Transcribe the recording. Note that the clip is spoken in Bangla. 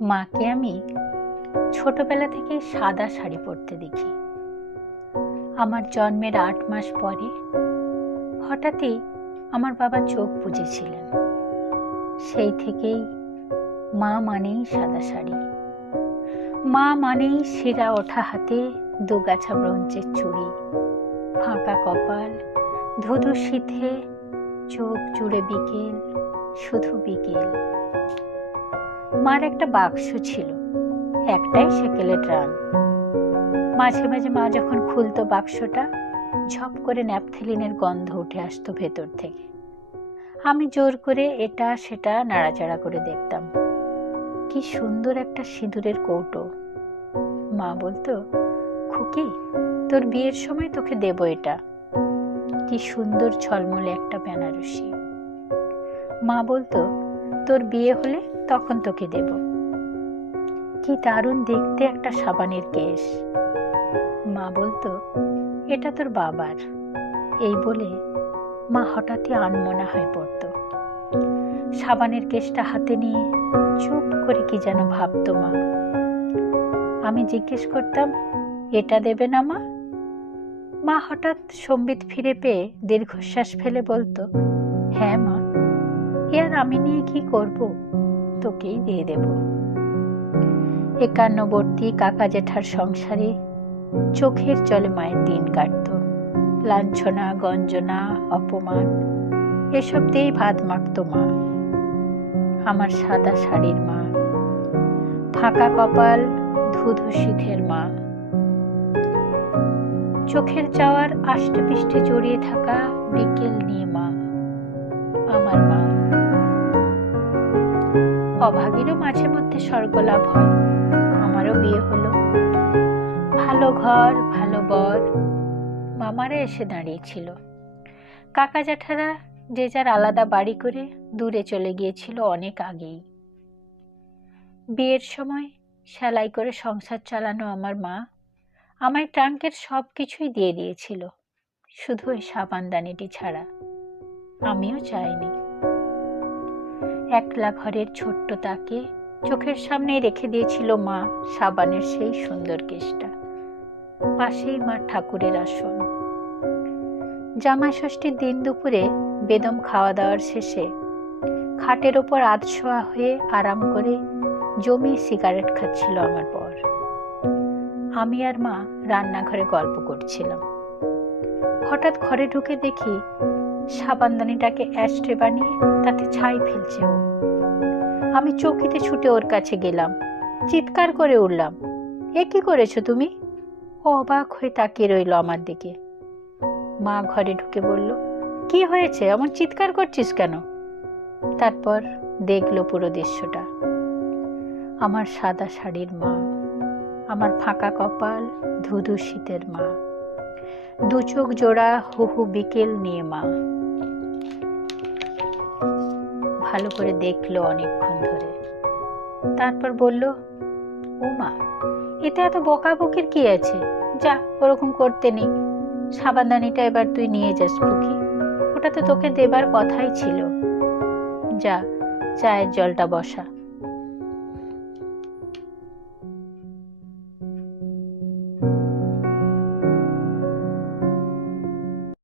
মাকে আমি ছোটবেলা থেকে সাদা শাড়ি পরতে দেখি। আমার জন্মের 8 মাস পরে হঠাৎই আমার বাবা চোখ বুজেছিলেন। সেই থেকেই মা মানেই সাদা শাড়ি, মা মানেই শিরা ওঠা হাতে দুগাছা ব্রোঞ্জের চুড়ি, ফাঁকা কপাল, ধুধু শীতে চোখ জুড়ে বিকেল, শুধু বিকেল। মার একটা বাক্স ছিল, একটাই সেকেলের ড্রাম। মাঝে মাঝে মা যখন খুলতো বাক্সটা, ঝপ করে ন্যাপথেলিনের গন্ধ উঠে আসতো ভেতর থেকে। আমি জোর করে এটা সেটা নাড়াচাড়া করে দেখতাম। কি সুন্দর একটা সিঁদুরের কৌটো। মা বলতো, খুকি, তোর বিয়ের সময় তোকে দেব এটা। কি সুন্দর ঝলমলে একটা বেনারসি। মা বলতো, তোর বিয়ে হলে তখন তোকে দেব। কি দারুণ দেখতে একটা সাবানের কেশ। মা বলতো, এটা তোর বাবার। এই বলে মা হঠাৎই আনমনা হয়ে পড়ত। সাবানের কেশটা হাতে নিয়ে চুপ করে কি যেন ভাবতো মা। আমি জিজ্ঞেস করতাম, এটা দেবে না মা? মা হঠাৎ সম্বিত ফিরে পেয়ে দীর্ঘশ্বাস ফেলে বলতো, হ্যাঁ মা, আর আমি নিয়ে কি করব, তোকেই দিয়ে দেব। 51বর্তী কাকা জেঠার সংসারে চোখের জলে মায়ের দিন কাটত। লাঞ্ছনা, গঞ্জনা, অপমান এসব দিয়েই ভাত মাখত মা। আমার সাদা শাড়ির মা, ফাঁকা কপাল, ধুধু শীতের মা, চোখের চাওয়ার আষ্টে পিষ্টে জড়িয়ে থাকা বিকেল নিয়ে মা, আমার মা। অভাগীরও মাঝে মধ্যে স্বর্গলাভ হয়। আমারও বিয়ে হলো, ভালো ঘর, ভালো বর। মামারা এসে দাঁড়িয়েছিল। কাকা জ্যাঠারা যে যার আলাদা বাড়ি করে দূরে চলে গিয়েছিল অনেক আগেই। বিয়ের সময় সেলাই করে সংসার চালানো আমার মা আমায় ট্রাঙ্কের সব কিছুই দিয়ে দিয়েছিল, শুধু ওই সাবানদানিটি ছাড়া। আমিও চাইনি। একলা ঘরের ছোট্ট তাকে চোখের সামনে রেখে দিয়েছিল মা সাবানের সেই সুন্দর কেশটা। পাশেই মা ঠাকুরের আসন। জামাই ষষ্ঠীর দিন দুপুরে বেদম খাওয়া দাওয়ার শেষে খাটের ওপর আধশোয়া হয়ে আরাম করে জমিয়ে সিগারেট খাচ্ছিল আমার বর। আমি আর মা রান্নাঘরে গল্প করছিলাম। হঠাৎ ঘরে ঢুকে দেখি সাবানদানিটাকে অ্যাশট্রে বানিয়ে তাতে ছাই ফেলছে ও। আমি চৌকিতে ছুটে ওর কাছে গেলাম, চিৎকার করে উঠলাম, এ কি করেছো তুমি? ও অবাক হয়ে তাকিয়ে রইল আমার দিকে। মা ঘরে ঢুকে বলল, কি হয়েছে, এমন চিৎকার করছিস কেন? তারপর দেখলো পুরো দৃশ্যটা। আমার সাদা শাড়ির মা, আমার ফাঁকা কপাল, ধুধু শীতের মা, দু চোখ জোড়া হুহু বিকেল নিয়ে মা। ভালো করে দেখলো অনেকক্ষণ ধরে। তারপর বলল, ও মা, এতে এত বকাবকির কি আছে? যা, ওরকম করতে নেই। সাবানদানিটা এবার তুই নিয়ে যাস খুকি, ওটা তো তোকে দেবার কথাই ছিল। যা, চায়ের জলটা বসা।